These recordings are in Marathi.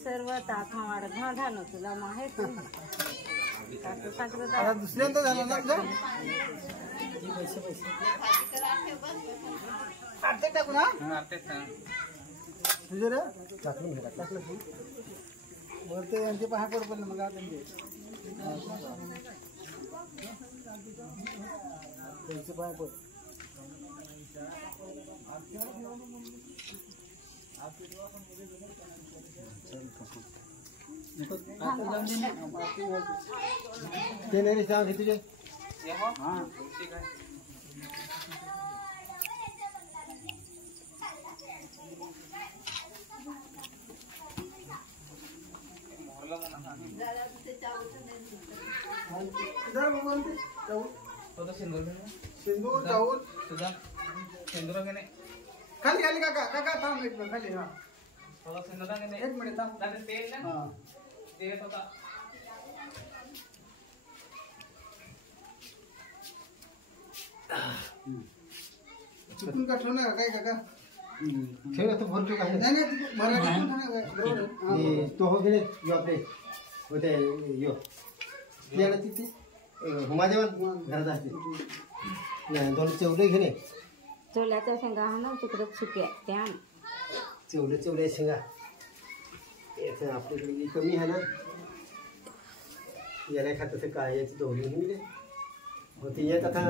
सर्व ताका वाढ झालं तुला माहित दुसऱ्यांदा झालं ना टाकू ना तुझे रे टाकलं वर ते यांचे पहा पडलं मग त्यांचे पाय पड ते नाही सांग तुझे हां ठीक आहे सिंदूर चावल सिंदूर खाली खाली काका काका थांब एक मिनिट खाली. हा सिंदूर एक मिनिट थांब. तेल ना तेल होता चुकून का ठेवू नका काय काका ठेव तो भरतो काय नाही नाही तो हो गेले यो आपले होते यो त्याला तिथे हुमादेवन घरात असते नाही दोन चेवले घेणे चोल्याच्या शेंगा ना तिकडे सुक्या त्या चेवले शेंगा याचं आपल्याकडे कमी आहे ना याला खात तसं काय याची दोघे मिळले होते येत आता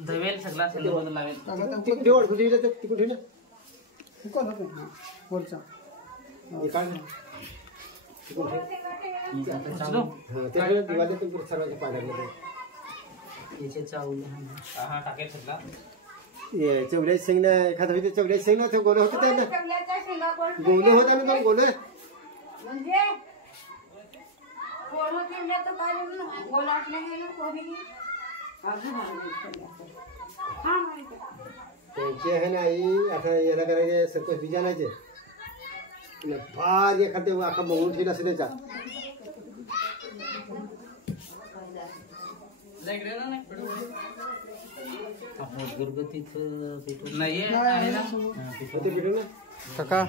धवेल सगळा ठेवड तुझी तिकडून ठेव ना कोण वरचा दिवाळी तुमच्या सर्वांच्या पाण्यामध्ये चवल्या शेंग ना एखादं होते चवल्या शेंग ना गोल होते त्यांना गोले होता ना दोन गोले त्यांचे आहे ना आई आता याला करायचे सकस बीज आणायचे फार एखादं आखा बघून ठेवला असेल त्याचा काका